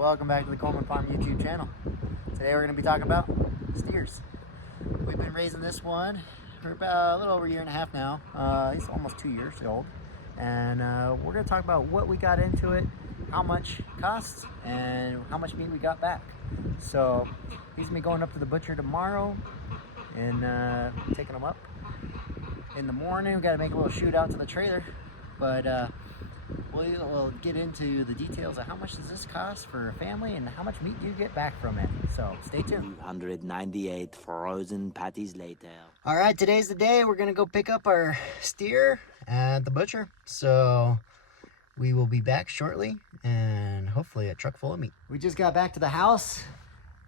Welcome back to the Coleman Farm YouTube channel. Today we're going to be talking about steers. We've been raising this one for about a little over a year and a half now. He's almost 2 years old. And we're going to talk about what we got into it, how much it costs, and how much meat we got back. So he's going to be going up to the butcher tomorrow and taking them up. In the morning, we got to make a little shoot out to the trailer. But we'll get into the details of how much does this cost for a family and how much meat do you get back from it. So stay tuned. 298 frozen patties later. All right, today's the day. We're gonna go pick up our steer at the butcher. So we will be back shortly and hopefully a truck full of meat. We just got back to the house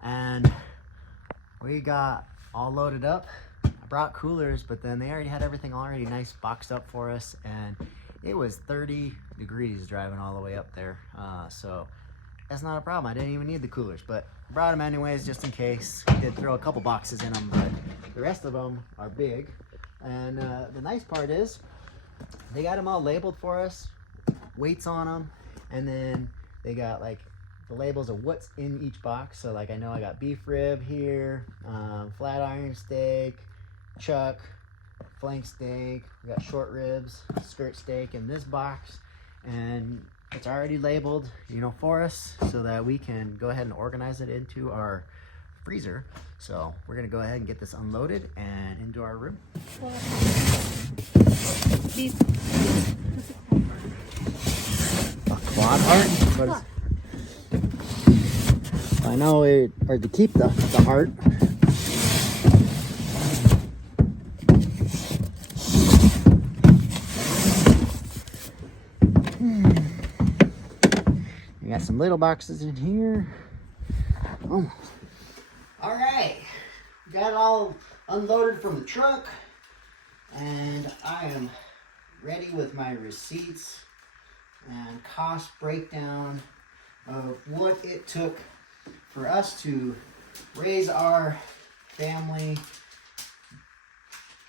and we got all loaded up. I brought coolers, but then they already had everything already nice boxed up for us, and it was 30 degrees driving all the way up there, so that's not a problem. I didn't even need the coolers, but brought them anyways just in case. We did throw a couple boxes in them, but the rest of them are big. And the nice part is they got them all labeled for us, weights on them, and then they got like the labels of what's in each box. So like I know I got beef rib here, flat iron steak, chuck, flank steak, we got short ribs, skirt steak in this box, and it's already labeled, you know, for us so that we can go ahead and organize it into our freezer. So we're gonna go ahead and get this unloaded and into our room. A quad heart? I know it hard to keep the heart. We got some little boxes in here. Oh. All right, got it all unloaded from the truck, and I am ready with my receipts and cost breakdown of what it took for us to raise our family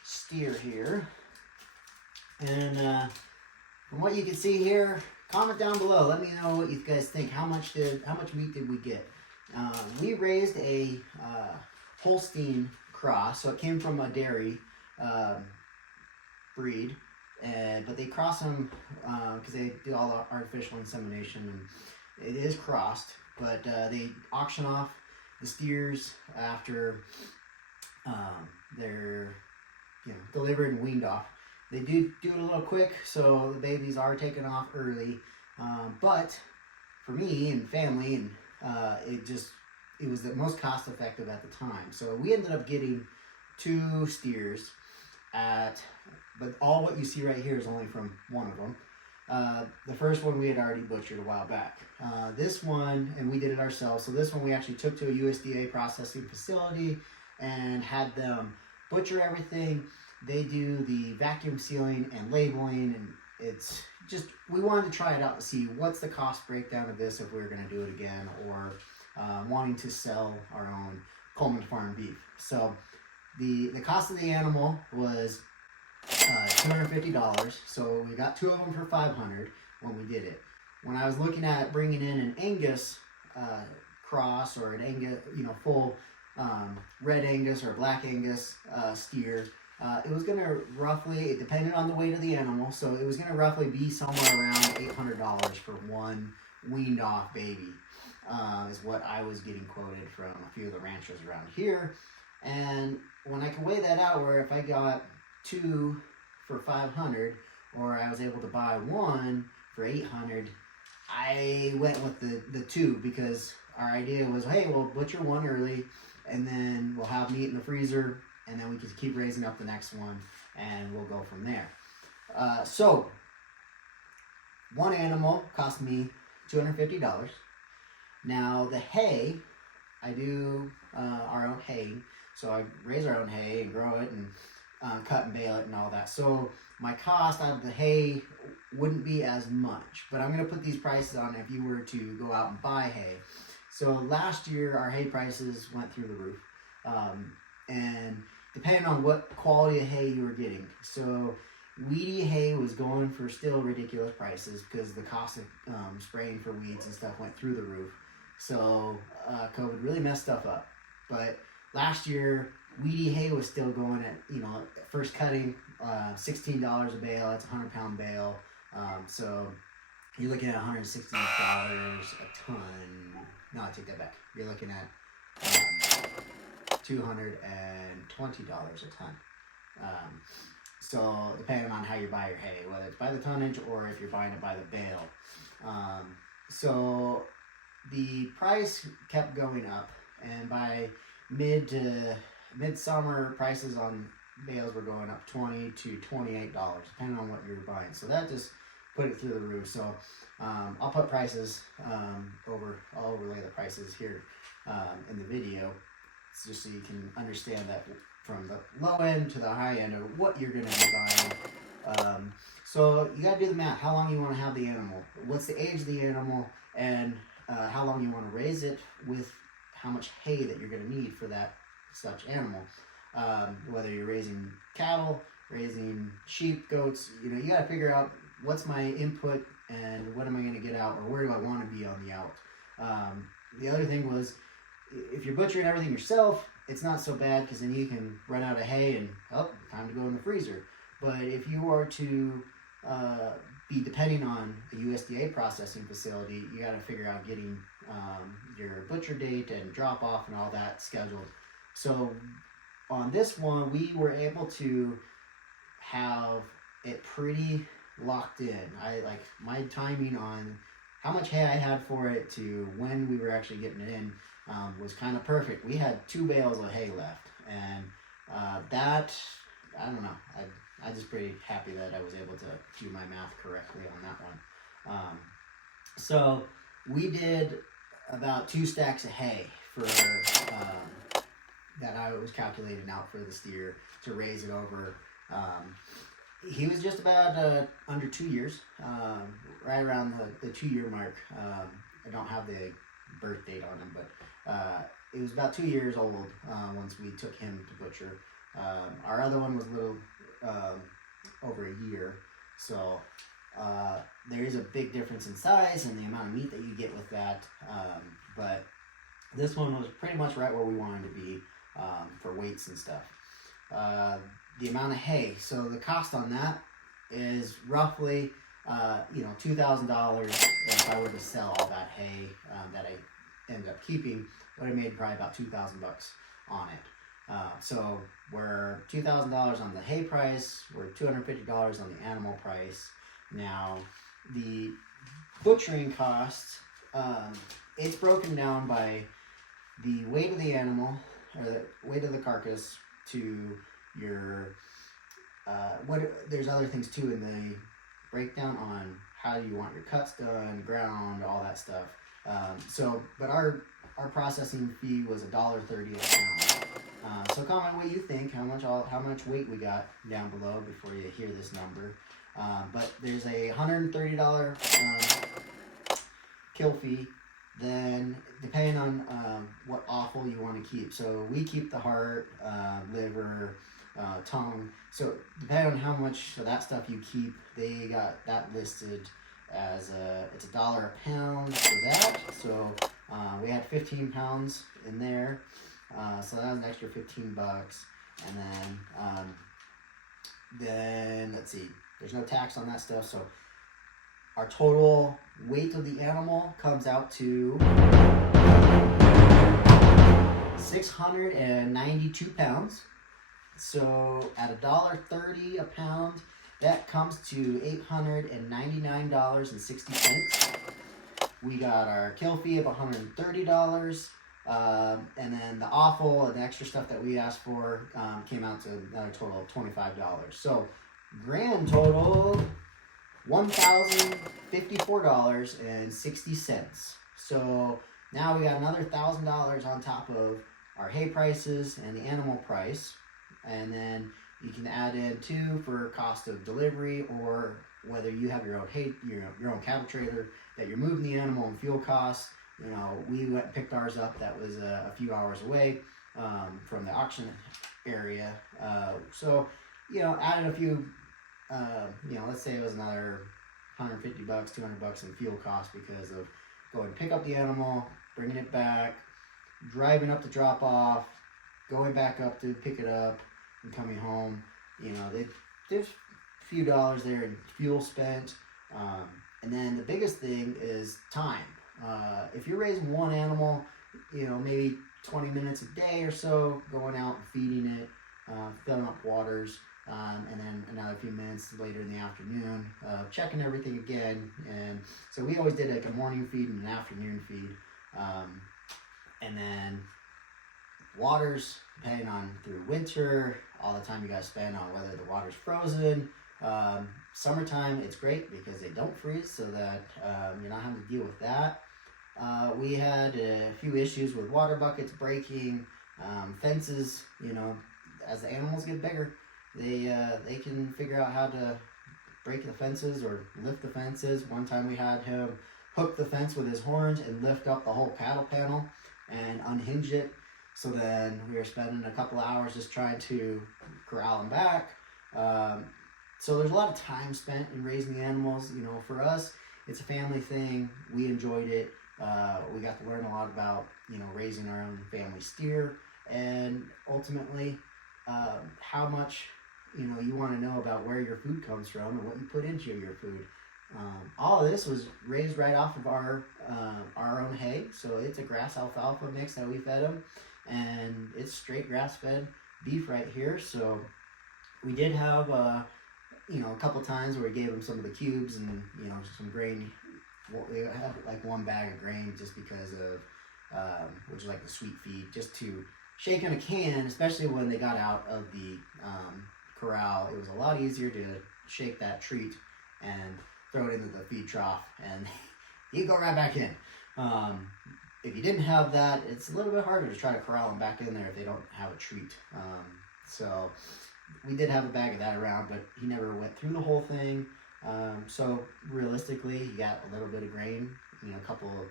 steer here. And from what you can see here, comment down below. Let me know what you guys think. How much meat did we get? We raised a Holstein cross, so it came from a dairy breed, but they cross them because they do all the artificial insemination, and it is crossed. But they auction off the steers after they're delivered and weaned off. They do it a little quick, so the babies are taken off early. But for me and family, and it was the most cost effective at the time. So we ended up getting 2 steers but all what you see right here is only from one of them. The first one we had already butchered a while back. This one, and we did it ourselves. So this one we actually took to a USDA processing facility and had them butcher everything. They do the vacuum sealing and labeling, and it's just, we wanted to try it out to see what's the cost breakdown of this if we were going to do it again, or wanting to sell our own Coleman Farm beef. So the cost of the animal was $250. So we got 2 of them for $500 when we did it. When I was looking at bringing in an Angus cross, or an Angus, full red Angus or black Angus steer, it was going to roughly, it depended on the weight of the animal, so it was going to roughly be somewhere around $800 for one weaned off baby, is what I was getting quoted from a few of the ranchers around here. And when I can weigh that out, where if I got 2 for $500, or I was able to buy 1 for $800, I went with the 2, because our idea was, hey, we'll butcher 1 early, and then we'll have meat in the freezer, and then we can keep raising up the next one, and we'll go from there. So, 1 animal cost me $250. Now, the hay, I do our own hay, so I raise our own hay and grow it and cut and bale it and all that. So my cost out of the hay wouldn't be as much, but I'm going to put these prices on if you were to go out and buy hay. So last year, our hay prices went through the roof. And depending on what quality of hay you were getting. So weedy hay was going for still ridiculous prices because the cost of spraying for weeds and stuff went through the roof. So COVID really messed stuff up. But last year, weedy hay was still going at, first cutting, $16 a bale. That's a 100-pound bale. So you're looking at $160 a ton. No, I take that back. You're looking at $220 a ton. So depending on how you buy your hay, whether it's by the tonnage or if you're buying it by the bale. So the price kept going up, and by midsummer, prices on bales were going up $20 to $28, depending on what you're buying. So that just put it through the roof. So I'll put prices I'll overlay the prices here in the video, just so you can understand that from the low end to the high end of what you're going to be buying. So you got to do the math. How long you want to have the animal? What's the age of the animal? And how long you want to raise it, with how much hay that you're going to need for that such animal. Whether you're raising cattle, raising sheep, goats, you got to figure out what's my input and what am I going to get out, or where do I want to be on the out. The other thing was, if you're butchering everything yourself, it's not so bad, because then you can run out of hay and, time to go in the freezer. But if you are to be depending on a USDA processing facility, you got to figure out getting your butcher date and drop off and all that scheduled. So on this one, we were able to have it pretty locked in. I like my timing on how much hay I had for it to when we were actually getting it in was kind of perfect. We had 2 bales of hay left, and that, I don't know, I'm just pretty happy that I was able to do my math correctly on that one. So we did about 2 stacks of hay for that I was calculating out for the steer to raise it over. He was just about under 2 years, right around the 2-year mark. I don't have the birth date on him, but it was about 2 years old once we took him to butcher. Our other one was a little over a year, so there is a big difference in size and the amount of meat that you get with that, but this one was pretty much right where we wanted to be for weights and stuff. The amount of hay, so the cost on that is roughly $2,000. If I were to sell all that hay that I ended up keeping, I would have made probably about $2,000 on it. So we're $2,000 on the hay price, we're $250 on the animal price. Now the butchering cost, it's broken down by the weight of the animal, or the weight of the carcass, to your there's other things too in the breakdown on how you want your cuts done, ground, all that stuff. But our processing fee was $1.30 a pound. So comment what you think, how much weight we got down below before you hear this number. But there's a $130 kill fee. Then depending on what offal you want to keep. So we keep the heart, liver, tongue. So depending on how much of that stuff you keep, they got that listed as it's $1 a pound for that. So we had 15 pounds in there. So that was an extra $15. And then let's see, there's no tax on that stuff. So our total weight of the animal comes out to 692 pounds. So at $1.30 a pound, that comes to $899.60. We got our kill fee of $130, and then the offal and the extra stuff that we asked for came out to another total of $25. So grand total $1,054.60. So now we got another $1,000 on top of our hay prices and the animal price, and then you can add in too for cost of delivery, or whether you have your own hay, your own cattle trailer that you're moving the animal, and fuel costs. We went and picked ours up. That was a few hours away from the auction area. So added a few. Let's say it was another $150, $200 in fuel costs because of going to pick up the animal, bringing it back, driving up to drop off, going back up to pick it up, and coming home. You know, there's a few dollars there in fuel spent. And then the biggest thing is time. If you're raising one animal, you know, maybe 20 minutes a day or so, going out and feeding it, filling up waters, and then another few minutes later in the afternoon, checking everything again. And so we always did like a morning feed and an afternoon feed. And then waters, depending on through winter, all the time you guys spend on whether the water's frozen. Summertime, it's great because they don't freeze, so that you're not having to deal with that. We had a few issues with water buckets breaking, fences. You know, as the animals get bigger, they can figure out how to break the fences or lift the fences. One time we had him hook the fence with his horns and lift up the whole cattle panel and unhinge it. So then we were spending a couple hours just trying to corral them back. So there's a lot of time spent in raising the animals. You know, for us, it's a family thing. We enjoyed it. We got to learn a lot about, you know, raising our own family steer, and ultimately how much, you know, you want to know about where your food comes from and what you put into your food. All of this was raised right off of our own hay, so it's a grass alfalfa mix that we fed them, and it's straight grass-fed beef right here. So we did have you know, a couple times where we gave them some of the cubes and, you know, some grain. Well, we had like one bag of grain just because of which is like the sweet feed, just to shake in a can, especially when they got out of the corral. It was a lot easier to shake that treat and throw it into the feed trough, and you go right back in. If you didn't have that, it's a little bit harder to try to corral them back in there if they don't have a treat. So we did have a bag of that around, but he never went through the whole thing. So realistically, he got a little bit of grain, you know, a couple of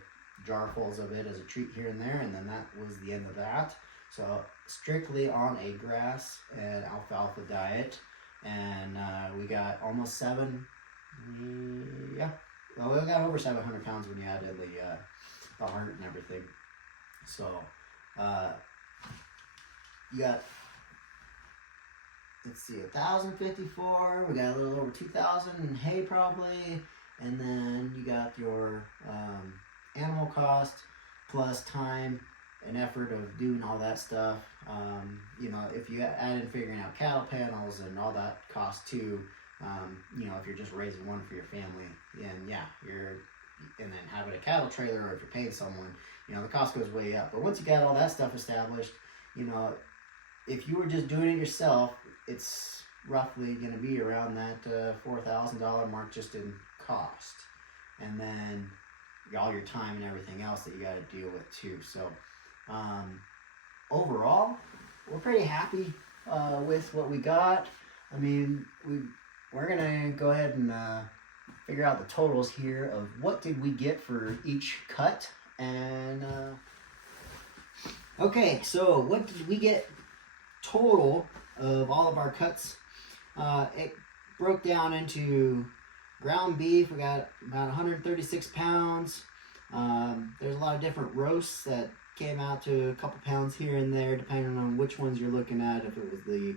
jarfuls of it as a treat here and there, and then that was the end of that. So strictly on a grass and alfalfa diet, and we got almost yeah, well, we got over 700 pounds when you add in the heart and everything. So you got, let's see, 1,054. We got a little over 2,000 in hay probably, and then you got your animal cost plus time and effort of doing all that stuff. You know, if you add in figuring out cattle panels and all that cost too, you know, if you're just raising one for your family, and yeah, and then having a cattle trailer, or if you're paying someone, you know, the cost goes way up. But once you got all that stuff established, you know, if you were just doing it yourself, it's roughly going to be around that $4,000 mark just in cost, and then all your time and everything else that you got to deal with too. So overall, we're pretty happy with what we got. I mean, we're gonna go ahead and figure out the totals here of what did we get for each cut. And okay, so what did we get total of all of our cuts? It broke down into ground beef. We got about 136 pounds. There's a lot of different roasts that came out to a couple pounds here and there, depending on which ones you're looking at. If it was the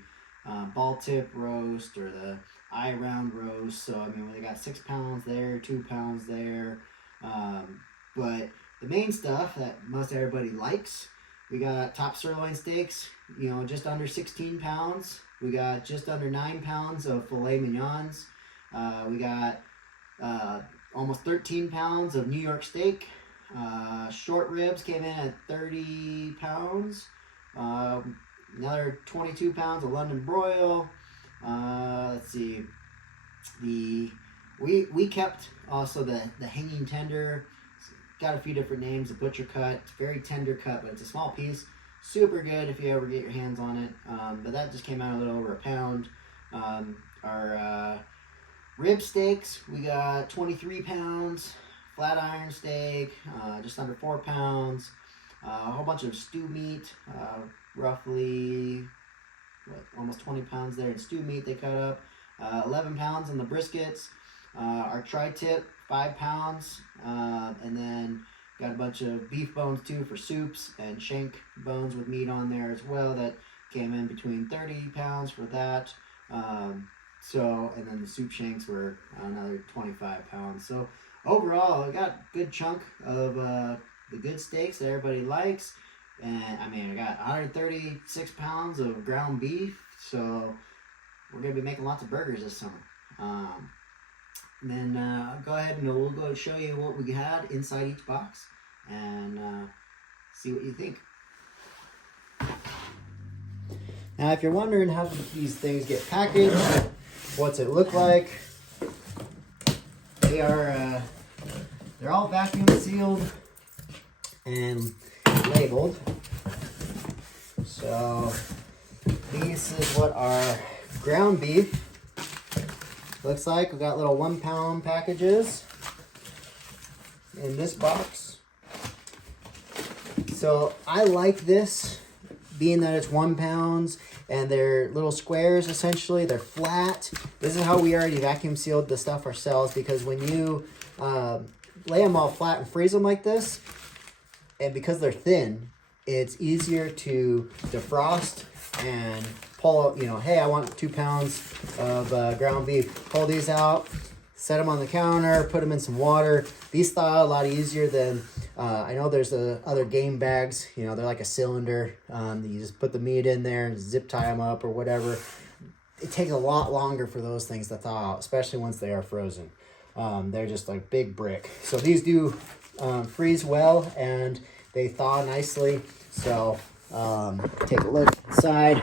ball tip roast or the eye round roast. So I mean, we got 6 pounds there, 2 pounds there. But the main stuff that most everybody likes, we got top sirloin steaks, you know, just under 16 pounds. We got just under 9 pounds of filet mignons. We got almost 13 pounds of New York steak. Short ribs came in at 30 pounds. Another 22 pounds of London broil. Let's see. We kept also the hanging tender. It's got a few different names. The butcher cut. It's very tender cut, but it's a small piece. Super good if you ever get your hands on it. But that just came out a little over a pound. Our rib steaks, we got 23 pounds. Flat iron steak, just under 4 pounds. A whole bunch of stew meat, roughly almost 20 pounds there in stew meat they cut up. 11 pounds on the briskets. Our tri-tip, 5 pounds. And then Got a bunch of beef bones too for soups, and shank bones with meat on there as well. That came in between 30 pounds for that. And then the soup shanks were another 25 pounds. So overall, I got a good chunk of the good steaks that everybody likes. And I mean, I got 136 pounds of ground beef. So we're going to be making lots of burgers this summer. And then I'll go ahead and we'll go show you what we had inside each box and see what you think. Now, if you're wondering how these things get packaged, what's it look like, they're all vacuum sealed and labeled. So this is what our ground beef looks like. We got little 1 pound packages in this box. So I like this, being that it's 1 pound and they're little squares essentially. They're flat. This is how we already vacuum sealed the stuff ourselves, because when you lay them all flat and freeze them like this, and because they're thin, it's easier to defrost and pull out, you know, hey, I want 2 pounds of ground beef. Pull these out, set them on the counter, put them in some water. These thaw a lot easier than, I know there's other game bags, you know, they're like a cylinder. You just put the meat in there and zip tie them up or whatever. It takes a lot longer for those things to thaw out, especially once they are frozen. They're just like big brick. So these do freeze well and they thaw nicely. So take a look inside.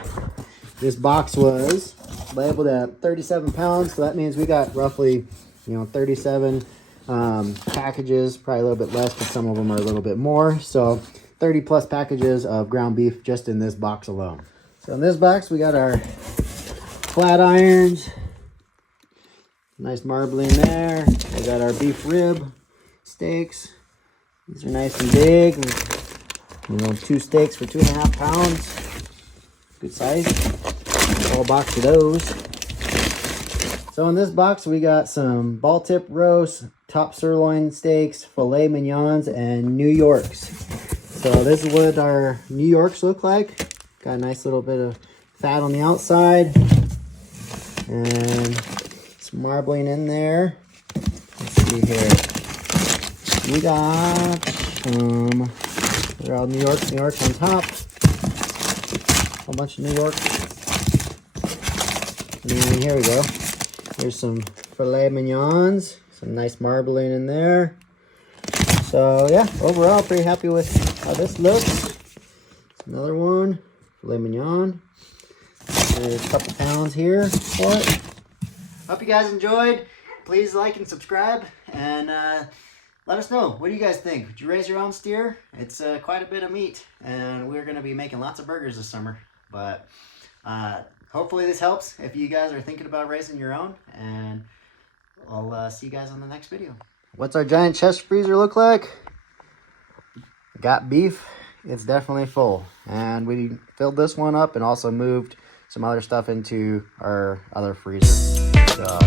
This box was labeled at 37 pounds, so that means we got roughly, 37 packages, probably a little bit less, but some of them are a little bit more. So 30 plus packages of ground beef just in this box alone. So in this box, we got our flat irons, nice marbling there. We got our beef rib steaks. These are nice and big. 2 steaks for 2.5 pounds. Good size. A whole box of those. So in this box we got some ball tip roast, top sirloin steaks, filet mignons, and New Yorks. So this is what our New Yorks look like. Got a nice little bit of fat on the outside. And some marbling in there. Let's see here. We got some, they're all New Yorks on top. A whole bunch of New York. And here we go. Here's some filet mignons. Some nice marbling in there. So yeah, overall pretty happy with how this looks. Another one, filet mignon. There's a couple pounds here for it. Hope you guys enjoyed. Please like and subscribe, and let us know. What do you guys think? Would you raise your own steer? It's quite a bit of meat, and we're going to be making lots of burgers this summer. But hopefully this helps if you guys are thinking about raising your own, and I'll see you guys on the next video. What's our giant chest freezer look like? Got beef. It's definitely full, and we filled this one up and also moved some other stuff into our other freezer. So